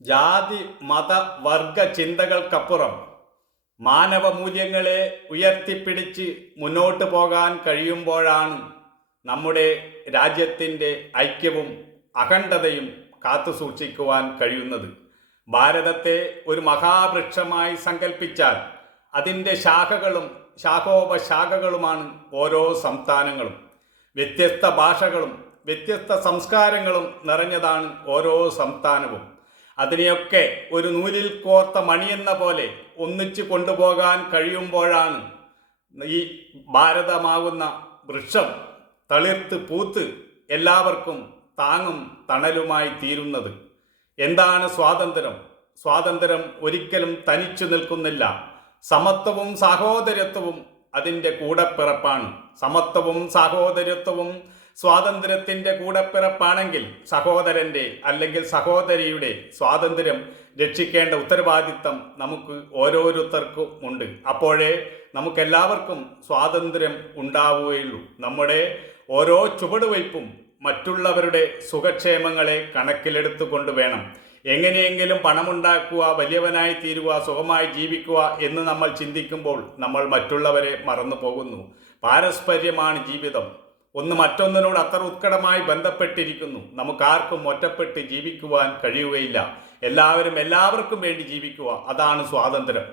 ജാതി മത വർഗ ചിന്തകൾക്കപ്പുറം മാനവ മൂല്യങ്ങളെ ഉയർത്തിപ്പിടിച്ച് മുന്നോട്ട് പോകാൻ കഴിയുമ്പോഴാണ് നമ്മുടെ രാജ്യത്തിൻ്റെ ഐക്യവും അഖണ്ഡതയും കാത്തുസൂക്ഷിക്കുവാൻ കഴിയുന്നത്. ഭാരതത്തെ ഒരു മഹാവൃക്ഷമായി സങ്കല്പിച്ചാൽ അതിൻ്റെ ശാഖകളും ശാഖോപശാഖകളുമാണ് ഓരോ സംസ്ഥാനങ്ങളും. വ്യത്യസ്ത ഭാഷകളും വ്യത്യസ്ത സംസ്കാരങ്ങളും നിറഞ്ഞതാണ് ഓരോ സംസ്ഥാനവും. അതിനെയൊക്കെ ഒരു നൂലിൽ കോർത്ത മണിയെന്ന പോലെ ഒന്നിച്ചു കൊണ്ടുപോകാൻ കഴിയുമ്പോഴാണ് ഈ ഭാരതമാകുന്ന വൃക്ഷം തളിർത്ത് പൂത്ത് എല്ലാവർക്കും താങ്ങും തണലുമായി തീരുന്നത്. എന്താണ് സ്വാതന്ത്ര്യം? സ്വാതന്ത്ര്യം ഒരിക്കലും തനിച്ചു നിൽക്കുന്നില്ല. സമത്വവും സാഹോദര്യത്വവും അതിൻ്റെ കൂടപ്പിറപ്പാണ്. സമത്വവും സാഹോദര്യത്വവും സ്വാതന്ത്ര്യത്തിൻ്റെ കൂടപ്പിറപ്പാണെങ്കിൽ സഹോദരൻ്റെ അല്ലെങ്കിൽ സഹോദരിയുടെ സ്വാതന്ത്ര്യം രക്ഷിക്കേണ്ട ഉത്തരവാദിത്തം നമുക്ക് ഓരോരുത്തർക്കും ഉണ്ട്. അപ്പോഴേ നമുക്കെല്ലാവർക്കും സ്വാതന്ത്ര്യം ഉണ്ടാവുകയുള്ളൂ. നമ്മുടെ ഓരോ ചുവടുവയ്പും മറ്റുള്ളവരുടെ സുഖക്ഷേമങ്ങളെ കണക്കിലെടുത്തുകൊണ്ട് വേണം. എങ്ങനെയെങ്കിലും പണമുണ്ടാക്കുക, വലിയവനായി തീരുക, സുഖമായി ജീവിക്കുക എന്ന് നമ്മൾ ചിന്തിക്കുമ്പോൾ നമ്മൾ മറ്റുള്ളവരെ മറന്നു പോകുന്നു. പാരസ്പര്യമാണ് ജീവിതം. ഒന്ന് മറ്റൊന്നിനോട് അത്ര ഉത്കടമായി ബന്ധപ്പെട്ടിരിക്കുന്നു. നമുക്കാർക്കും ഒറ്റപ്പെട്ട് ജീവിക്കുവാൻ കഴിയുകയില്ല. എല്ലാവരും എല്ലാവർക്കും വേണ്ടി ജീവിക്കുക, അതാണ് സ്വാതന്ത്ര്യം.